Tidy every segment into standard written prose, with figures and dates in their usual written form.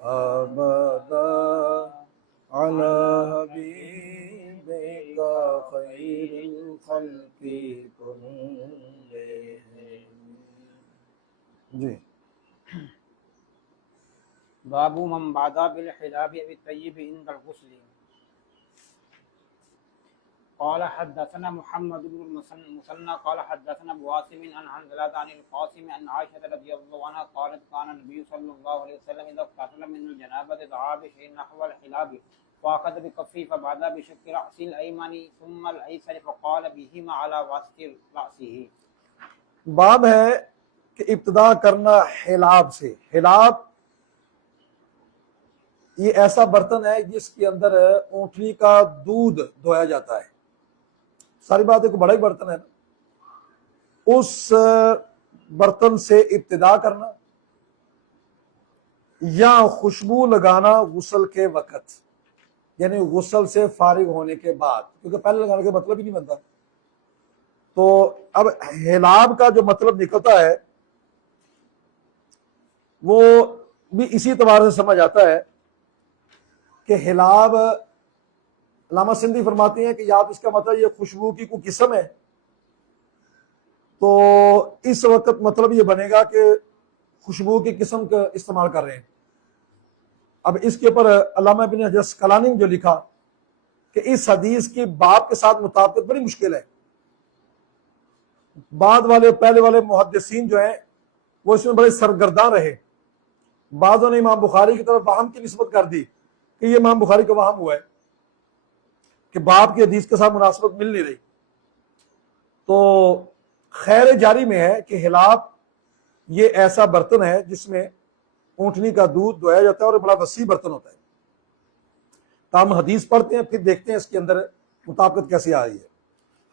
أبدا على حبيبك خير الخلق كلهم. جی باب من بادا بالحلاب بالطيب عند الغسل. قال حدثنا محمد بن المثنى قال حدثنا ابو عاصم عن حنظلة عن القاسم عن عائشة رضي الله عنها قالت كان النبي صلى الله عليه وسلم إذا اغتسل من الجنابة دعا بشيء نحو الحلاب فأخذ بكفه فبعد بشق رأسه الأيمن ثم الأيسر فقال بهما على وسط رأسه. باب ہے کہ ابتدا کرنا حلاب سے. حلاب یہ ایسا برتن ہے جس کے اندر اونٹنی کا دودھ دھویا جاتا ہے. ساری بات ایک بڑا ہی برتن ہے نا. اس برتن سے ابتدا کرنا یا خوشبو لگانا غسل کے وقت، یعنی غسل سے فارغ ہونے کے بعد، کیونکہ پہلے لگانے کا مطلب ہی نہیں بنتا. تو اب حلاب کا جو مطلب نکلتا ہے وہ بھی اسی اعتبار سے سمجھ آتا ہے کہ حلاب، علامہ سندھی فرماتے ہیں کہ یا تو اس کا مطلب یہ خوشبو کی کوئی قسم ہے، تو اس وقت مطلب یہ بنے گا کہ خوشبو کی قسم کا استعمال کر رہے ہیں. اب اس کے اوپر علامہ ابن حجر اسقلانی نے جو لکھا کہ اس حدیث کی باب کے ساتھ مطابقت بڑی مشکل ہے. بعد والے پہلے والے محدثین جو ہیں وہ اس میں بڑے سرگرداں رہے. بعضوں نے امام بخاری کی طرف وہم کی نسبت کر دی کہ یہ امام بخاری کا وہم ہوا ہے کہ باب کی حدیث کے ساتھ مناسبت مل نہیں رہی. تو خیر جاری میں ہے کہ حلاب یہ ایسا برتن ہے جس میں اونٹنی کا دودھ دھویا جاتا ہے اور بڑا وسیع برتن ہوتا ہے. تو ہم حدیث پڑھتے ہیں پھر دیکھتے ہیں اس کے اندر مطابقت کیسی آ رہی ہے.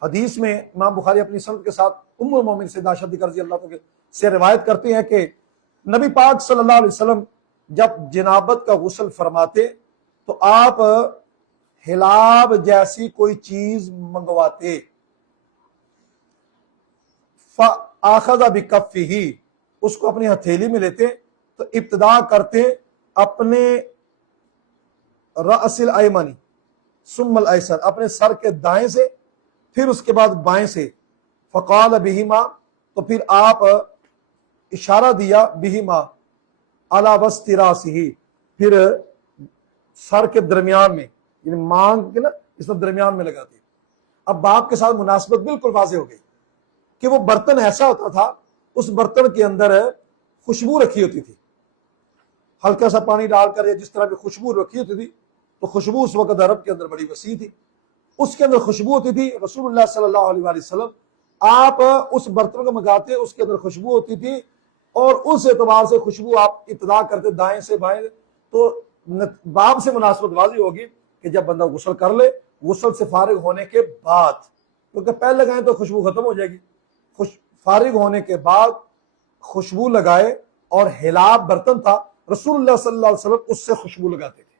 حدیث میں امام بخاری اپنی سند کے ساتھ ام المومنین سیدہ عائشہ رضی اللہ عنہا سے روایت کرتے ہیں کہ نبی پاک صلی اللہ علیہ وسلم جب جنابت کا غسل فرماتے تو آپ حلاب جیسی کوئی چیز منگواتے. فآخذ بکفہ، اس کو اپنی ہتھیلی میں لیتے تو ابتدا کرتے اپنے رأس الایمنی ثم الایسر، اپنے سر کے دائیں سے پھر اس کے بعد بائیں سے. فقال بہما، تو پھر آپ اشارہ دیا بہما علی وسط راسہ، پھر سر کے درمیان میں، یعنی مانگ کے نا اس طرح درمیان میں لگاتے. اب باپ کے ساتھ مناسبت بالکل واضح ہو گئی کہ وہ برتن ایسا ہوتا تھا، اس برتن کے اندر خوشبو رکھی ہوتی تھی. ہلکا سا پانی ڈال کر جس طرح بھی خوشبو رکھی ہوتی تھی، تو خوشبو اس وقت عرب کے اندر بڑی وسیع تھی. اس کے اندر خوشبو ہوتی تھی. رسول اللہ صلی اللہ علیہ وآلہ وسلم آپ اس برتن کو منگاتے، اس کے اندر خوشبو ہوتی تھی اور اس اعتبار سے خوشبو آپ ابتدا کرتے دائیں سے بائیں. تو باب سے مناسبت واضح ہوگی کہ جب بندہ غسل کر لے، غسل سے فارغ ہونے کے بعد، کیونکہ پہلے لگائیں تو خوشبو ختم ہو جائے گی. فارغ ہونے کے بعد خوشبو لگائے، اور حلاب برتن تھا، رسول اللہ صلی اللہ علیہ وسلم اس سے خوشبو لگاتے تھے.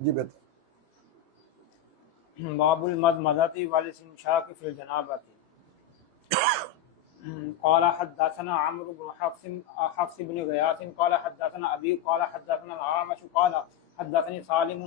جی بہتر. باب المضمضة والاستنشاق في الجنابة. قال حدثنا عمرو بن حفص بن غياث قال حدثنا أبي قال حدثنا الأعمش قال حدثني سالم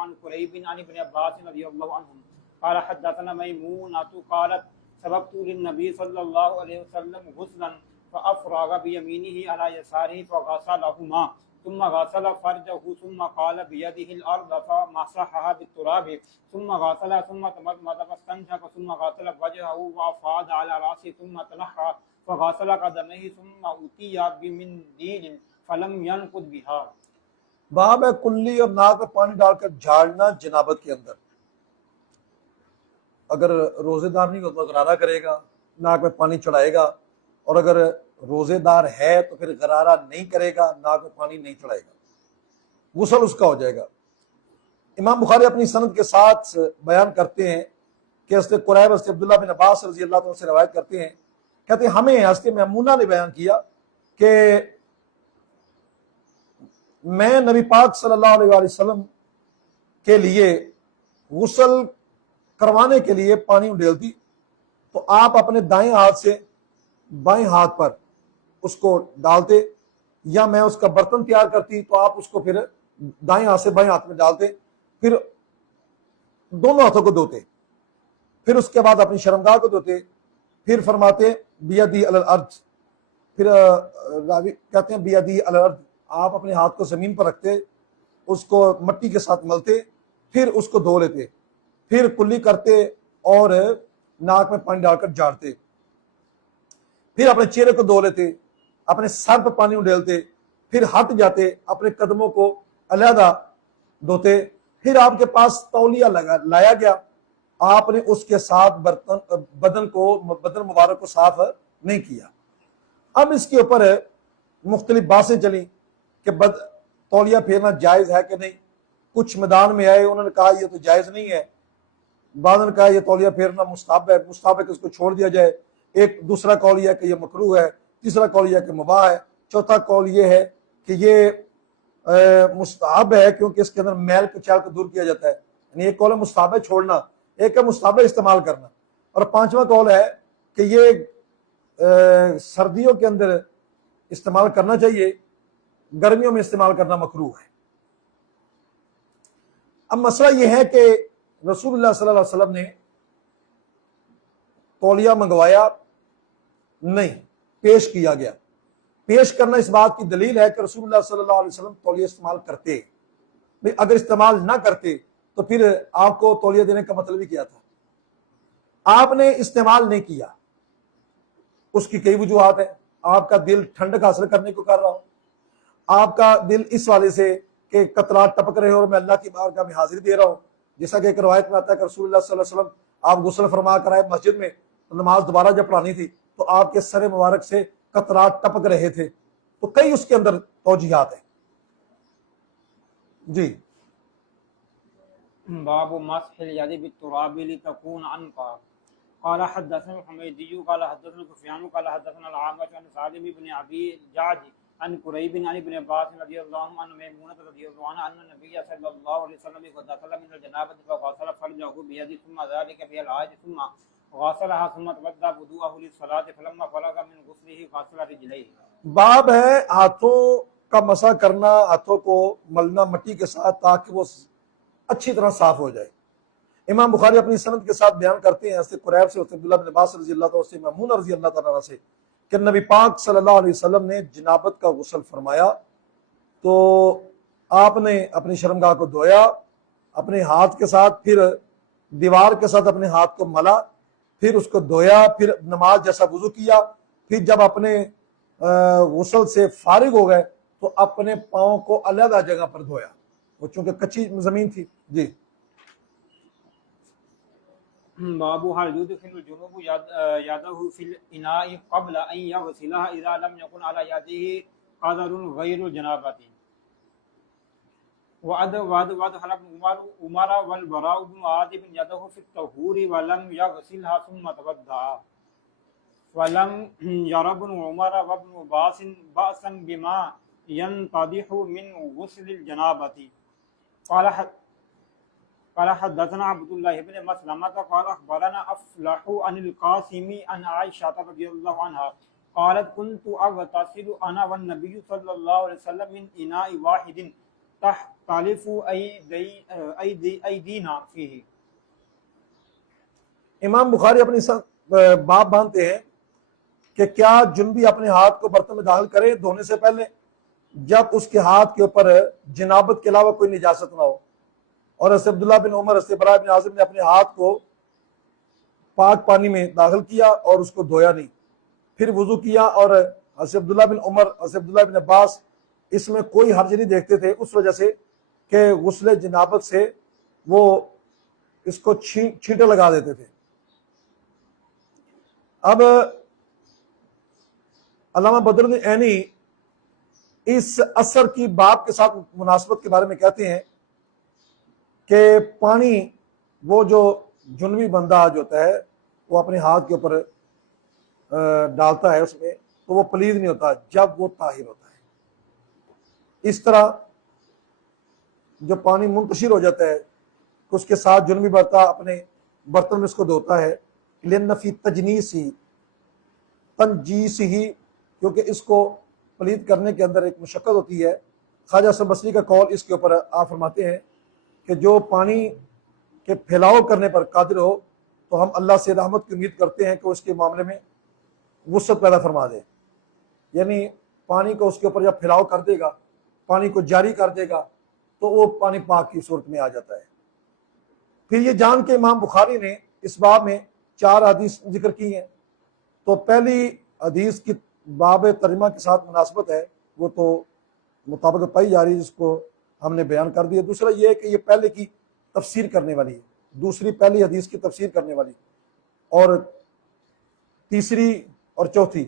عن قريب عن ابن عباس رضي الله عنهم قال حدثنا ميمونة قالت سبقت للنبي صلى الله عليه وسلم غسلا فأفرغ بيمينه على يساره فغسلهما ثم غسل فرجه ثم قال بيده الأرض فمسحها بالتراب ثم غسل ثم تمضمض فاستنشق ثم غسل وجهه وأفاض على رأسه ثم تنحى فغسل قدميه ثم أتي بمنديل فلم ينقض بها. باب ہے کلی اور ناک میں پانی ڈال کر جھاڑنا جنابت کے اندر. اگر روزے دار نہیں ہوتا غرارہ کرے گا، ناک میں پانی چڑھائے گا، اور اگر روزے دار ہے تو پھر غرارہ نہیں کرے گا، ناک میں پانی نہیں چڑھائے گا، غسل اس کا ہو جائے گا. امام بخاری اپنی سند کے ساتھ بیان کرتے ہیں کہ حضرت قریب حضرت عبداللہ بن عباس رضی اللہ عنہ سے روایت کرتے ہیں، کہتے ہیں ہمیں حضرت میمونہ نے بیان کیا کہ میں نبی پاک صلی اللہ علیہ وآلہ وسلم کے لیے غسل کروانے کے لیے پانی اڈیلتی تو آپ اپنے دائیں ہاتھ سے بائیں ہاتھ پر اس کو ڈالتے یا میں اس کا برتن تیار کرتی تو آپ اس کو پھر دائیں ہاتھ سے بائیں ہاتھ میں ڈالتے، پھر دونوں ہاتھوں کو دھوتے، پھر اس کے بعد اپنی شرمگاہ کو دھوتے، پھر فرماتے بیدی علی الارض، پھر راوی کہتے ہیں بیدی علی الارض، آپ اپنے ہاتھ کو زمین پر رکھتے، اس کو مٹی کے ساتھ ملتے، پھر اس کو دھو لیتے، پھر کلی کرتے اور ناک میں پانی ڈال کر جھاڑتے، پھر اپنے چہرے کو دھو لیتے، اپنے سر پہ پانی اڈیلتے، پھر ہٹ جاتے، اپنے قدموں کو علیحدہ دھوتے، پھر آپ کے پاس تولیہ لایا گیا، آپ نے اس کے ساتھ بدن مبارک کو صاف نہیں کیا۔ اب اس کے اوپر مختلف باتیں چلیں کہ تولیہ پھیرنا جائز ہے کہ نہیں۔ کچھ میدان میں آئے، انہوں نے کہا یہ تو جائز نہیں ہے، بعض نے کہا یہ تولیہ پھیرنا مستحب ہے، مستحب ہے کہ اس کو چھوڑ دیا جائے، ایک دوسرا قول یہ ہے کہ یہ مکروہ ہے، تیسرا قول یہ ہے کہ مباح ہے، چوتھا قول یہ ہے کہ یہ مستحب ہے کیونکہ اس کے اندر میل کچیل کو دور کیا جاتا ہے، یعنی ایک قول ہے مستحب ہے چھوڑنا، ایک ہے مستحب ہے استعمال کرنا، اور پانچواں قول ہے کہ یہ سردیوں کے اندر استعمال کرنا چاہیے، گرمیوں میں استعمال کرنا مکروہ ہے۔ اب مسئلہ یہ ہے کہ رسول اللہ صلی اللہ علیہ وسلم نے تولیہ منگوایا نہیں، پیش کیا گیا۔ پیش کرنا اس بات کی دلیل ہے کہ رسول اللہ صلی اللہ علیہ وسلم تولیہ استعمال کرتے، اگر استعمال نہ کرتے تو پھر آپ کو تولیہ دینے کا مطلب ہی کیا تھا۔ آپ نے استعمال نہیں کیا، اس کی کئی وجوہات ہیں۔ آپ کا دل ٹھنڈک حاصل کرنے کو کر رہا ہو، آپ کا دل اس والے سے کہ قطرات ٹپک رہے ہو اور میں اللہ کی بارگاہ میں حاضری دے رہا ہوں، جیسا کہ ایک روایت میں آتا ہے کہ رسول اللہ صلی اللہ علیہ وسلم آپ غسل فرما کر آئے مسجد میں، نماز دوبارہ جب پڑھانی تھی تو آپ کے سر مبارک سے قطرات ٹپک رہے تھے، تو کئی اس کے اندر توجیحات ہیں۔ جی باب مسح اليد بالتراب لتكون عنقا قال حدثنا الحميدي قال حدثنا سفيان قال حدثنا الأعمش عن سالم بن أبي الجعد عن قريب عن ابن عباس رضي الله عنه عن ميمونة رضي الله عنها أن النبي صلى الله عليه وسلم قد دخل من الجنابة فغسل فرجه بيده ثم ذلك في العائد ثم غسلها ثم توضأ وضوءه للصلاة فلما فرغ من غسله غسل رجليه۔ باب ہے ہاتھوں کا مسح کرنا، ہاتھوں کو ملنا مٹی کے ساتھ تاکہ وہ اچھی طرح صاف ہو جائے۔ امام بخاری اپنی سند کے ساتھ بیان کرتے ہیں حضرت قریب سے، حضرت عبداللہ بن عباس رضی اللہ تعالیٰ سے، میمونہ رضی اللہ تعالیٰ سے کہ نبی پاک صلی اللہ علیہ وسلم نے جنابت کا غسل فرمایا تو آپ نے اپنی شرمگاہ کو دھویا اپنے ہاتھ کے ساتھ، پھر دیوار کے ساتھ اپنے ہاتھ کو ملا، پھر اس کو دھویا، پھر نماز جیسا وضو کیا، پھر جب اپنے غسل سے فارغ ہو گئے تو اپنے پاؤں کو علیحدہ جگہ پر دھویا، وہ چونکہ کچی زمین تھی۔ جی باب هل يدخل الجنوب يده في الإناء قبل أن يغسلها إذا لم يكن على يده قدر غير الجنابة۔ وأدخل ابن عمر والبراء بن عازب يده في الطهور ولم يغسلها ثم توضأ، ولم ير ابن عمر وابن عباس بأسا بما ينقضح من غسل الجنابة۔ قال حدثنا عبد الله بن مسلمة قال أخبرنا أفلح عن القاسم عن عائشة رضي الله عنها قالت كنت أغتسل أنا والنبي صلى الله عليه وسلم من إناء واحد تختلف أيدينا فيه۔ امام بخاری اپنی باب باندھتے ہیں کہ کیا جنبی اپنے ہاتھ کو برتن میں داخل کرے دھونے سے پہلے جب اس کے ہاتھ کے اوپر جنابت کے علاوہ کوئی نجاست نہ ہو، اور حضرت عبداللہ بن عمر حضرت براء بن عازب نے اپنے ہاتھ کو پاک پانی میں داخل کیا اور اس کو دھویا نہیں، پھر وضو کیا، اور حضرت عبداللہ بن عمر حضرت عبداللہ بن عباس اس میں کوئی حرج نہیں دیکھتے تھے، اس وجہ سے کہ غسل جنابت سے وہ اس کو چھینٹے لگا دیتے تھے۔ اب علامہ بدر الدین عینی اس اثر کی باب کے ساتھ مناسبت کے بارے میں کہتے ہیں کہ پانی وہ جو جنوبی بندہ جو ہوتا ہے وہ اپنے ہاتھ کے اوپر ڈالتا ہے اس میں تو وہ پلید نہیں ہوتا جب وہ طاہر ہوتا ہے۔ اس طرح جو پانی منتشر ہو جاتا ہے اس کے ساتھ جنوبی بندہ اپنے برتن میں اس کو دھوتا ہے، لنفی تجنیس ہی تنجیس ہی، کیونکہ اس کو پلید کرنے کے اندر ایک مشقت ہوتی ہے۔ خواجہ حسن بصری کا قول اس کے اوپر آپ فرماتے ہیں کہ جو پانی کے پھیلاؤ کرنے پر قادر ہو تو ہم اللہ سے رحمت کی امید کرتے ہیں کہ اس کے معاملے میں وسعت پیدا فرما دے، یعنی پانی کو اس کے اوپر جب پھیلاؤ کر دے گا، پانی کو جاری کر دے گا تو وہ پانی پاک کی صورت میں آ جاتا ہے۔ پھر یہ جان کے امام بخاری نے اس باب میں 4 حدیث ذکر کی ہیں۔ تو پہلی حدیث کی باب ترجمہ کے ساتھ مناسبت ہے، وہ تو مطابقت پائی جا رہی ہے، جس کو ہم نے بیان کر دیا۔ دوسرا یہ ہے کہ یہ پہلے کی تفسیر کرنے والی ہے، پہلی حدیث کی تفسیر کرنے والی، اور تیسری اور چوتھی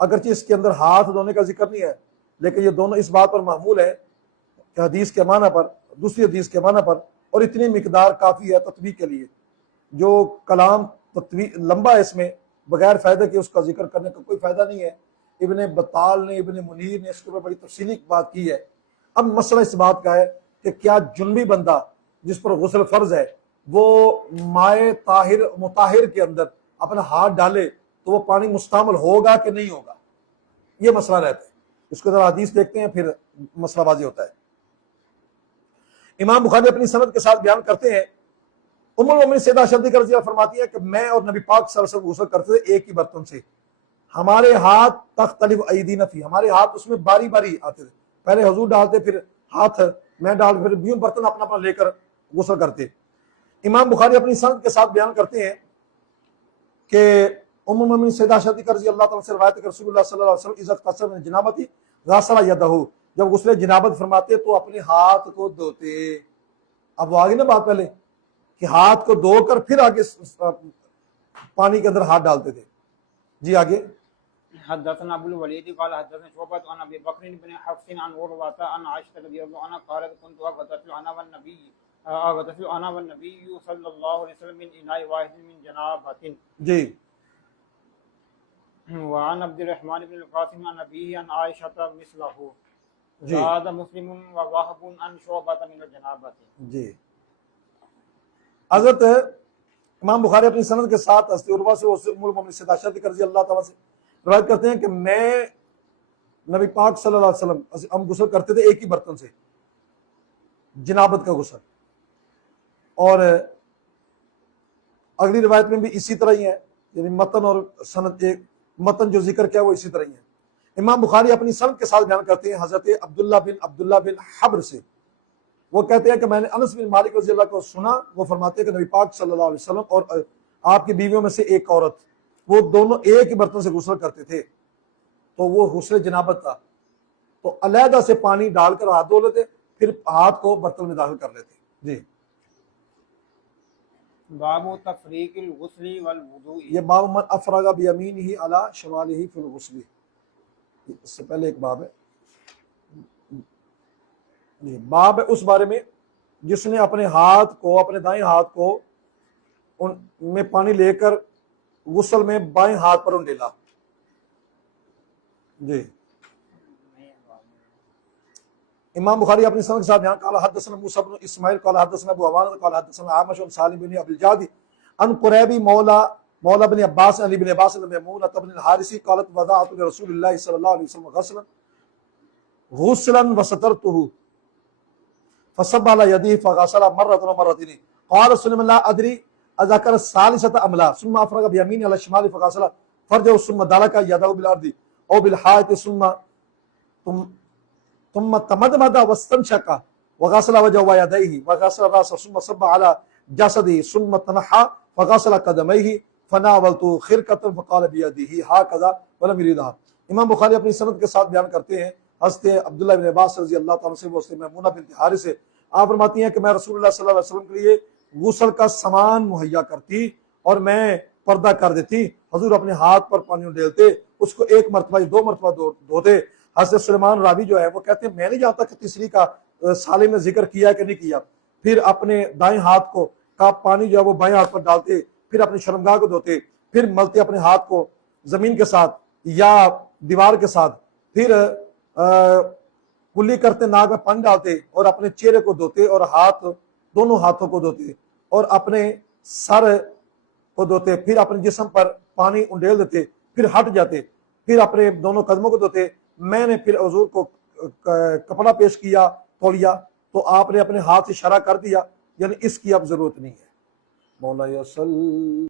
اگرچہ اس کے اندر ہاتھ دھونے کا ذکر نہیں ہے، لیکن یہ دونوں اس بات پر محمول ہے کہ حدیث کے معنی پر، دوسری حدیث کے معنی پر، اور اتنی مقدار کافی ہے تطبیق کے لیے۔ جو کلام لمبا ہے، اس میں بغیر فائدہ کے اس کا ذکر کرنے کا کوئی فائدہ نہیں ہے۔ ابن بطال نے، ابن منیر نے اس کے اوپر بڑی تفصیلی بات کی ہے۔ اب مسئلہ اس بات کا ہے کہ کیا جنبی بندہ جس پر غسل فرض ہے وہ مائع طاہر مطہر کے اندر اپنا ہاتھ ڈالے تو وہ پانی مستعمل ہوگا کہ نہیں ہوگا، یہ مسئلہ رہتا ہے۔ اس کو ذرا حدیث دیکھتے ہیں، پھر مسئلہ واضح ہوتا ہے۔ امام بخاری اپنی سند کے ساتھ بیان کرتے ہیں، ام المومنین سیدہ عائشہ رضی اللہ عنہا فرماتی ہے کہ میں اور نبی پاک صلی اللہ علیہ وسلم غسل کرتے تھے ایک ہی برتن سے، ہمارے ہاتھ تختلف ایدینا فی، ہمارے ہاتھ اس میں باری باری آتے تھے، پہلے حضور ڈالتے، پھر ہاتھ میں ڈال، پھر یوں برتن اپنا اپنا لے کر غسل کرتے۔ امام بخاری اپنی سند کے ساتھ بیان کرتے ہیں کہ ام المومنین سیدہ عائشہ رضی اللہ تعالیٰ سے روایت ہے کہ رسول اللہ صلی اللہ علیہ وسلم اذا اغتسل من جنابتی غسل یدہ، جب غسل جنابت فرماتے تو اپنے ہاتھ کو دھوتے۔ اب وہ آگے نا بات پہلے کہ ہاتھ کو دھو کر پھر آگے پانی کے اندر ہاتھ ڈالتے تھے۔ جی آگے۔ حدثنا ابو الولید قال حدثنا شعبۃ عن ابی بکر بن حفص عن عروہ عن عائشہ رضی اللہ عنہا قالت كنت اغتسل انا والنبي صلی اللہ علیہ وسلم من اناء واحد من جنابۃ۔ جی۔ وعن عبد الرحمن بن القاسم عن ابيه عن عائشہ مثله۔ جی زاد مسلم ووهب عن شعبۃ من الجنابۃ۔ جی۔ حضرت امام بخاری اپنی سند کے ساتھ حضرت عروہ سے ام المومنین سیدہ عائشہ رضی اللہ تعالیٰ سے روایت کرتے ہیں کہ میں نبی پاک صلی اللہ علیہ وسلم ہم غسل کرتے تھے ایک ہی برتن سے، جنابت کا غسل، اور اگلی روایت میں بھی اسی طرح ہی ہے، یعنی متن اور سند ایک، متن جو ذکر کیا وہ اسی طرح ہی ہے۔ امام بخاری اپنی سند کے ساتھ بیان کرتے ہیں حضرت عبداللہ بن حبر سے، وہ کہتے ہیں کہ میں نے انس بن مالک رضی اللہ کو سنا، وہ فرماتے ہیں کہ نبی پاک صلی اللہ علیہ وسلم اور آپ کی بیویوں میں سے ایک عورت، وہ دونوں ایک ہی برتن سے غسل کرتے تھے، تو وہ غسل جنابت تھا، تو علیحدہ سے پانی ڈال کر ہاتھ دھو لیتے، پھر ہاتھ کو برتن میں داخل کر لیتے۔ جی۔ باب تفریق الغسل والوضوء۔ یہ باب من افرغ بیمینہ علی شمالہ فی الغسل، اس سے پہلے ایک باب ہے، باب ہے اس بارے میں جس نے اپنے ہاتھ کو، اپنے دائیں ہاتھ کو ان میں پانی لے کر غسل میں بائیں ہاتھ پر انڈیلا۔ جی۔ امام بخاری اپنی سند کے ساتھ یہاں قال حدثنا موسیٰ بن اسماعیل قال حدثنا ابو عوانہ قال حدثنا عامش عن سالم بن ابی الجعد عن قریبی مولا بن عباس علی بن عباس بن میمونہ بن الحارث قالت وضعت لرسول اللہ صلی اللہ علیہ وسلم غسلا وسترته فصب على يديه فغسل مرة ومرتين قال رسول الله لا ادري اذكر الثالثة ام لا ثم افرغ بيمينه على الشمال فغسل فرجه ثم دلك يده بالارض او بالحائط ثم تمدمد واستنشق وغسل وجهه ويديه وغسل راسه ثم صب على جسده ثم تنحى فغسل قدميه فناولت خرقة فقال بيده هكذا ولم يريدها۔ امام بخاری اپنی سند کے ساتھ بیان کرتے ہیں حضرت عبداللہ بن عباس رضی اللہ تعالیٰ سے، وہ سے میمونہ بنت حارث سے، آپ فرماتی ہیں کہ میں رسول اللہ صلی اللہ علیہ وسلم کے لیے غسل کا سامان مہیا کرتی اور میں پردہ کر دیتی، حضور اپنے ہاتھ پر پانی ڈیلتے، اس کو ایک مرتبہ یا 2 مرتبہ دھوتے۔ حضرت سلیمان راوی جو ہے وہ کہتے ہیں میں نہیں جانتا کہ تیسری کا سالم نے ذکر کیا کہ نہیں کیا، پھر اپنے دائیں ہاتھ کو کا پانی جو ہے وہ بائیں ہاتھ پر ڈالتے، پھر اپنی شرمگاہ کو دھوتے، پھر ملتے اپنے ہاتھ کو زمین کے ساتھ یا دیوار کے ساتھ، پھر کلی کرتے، ناک میں پانی ڈالتے اور اپنے چہرے کو دھوتے اور دونوں ہاتھوں کو دھوتے اور اپنے سر کو دھوتے، پھر اپنے جسم پر پانی انڈیل دیتے، پھر ہٹ جاتے، پھر اپنے دونوں قدموں کو دھوتے، میں نے پھر حضور کو کپڑا پیش کیا تولیہ، تو آپ نے اپنے ہاتھ سے اشارہ کر دیا، یعنی اس کی اب ضرورت نہیں ہے۔ مولا صلی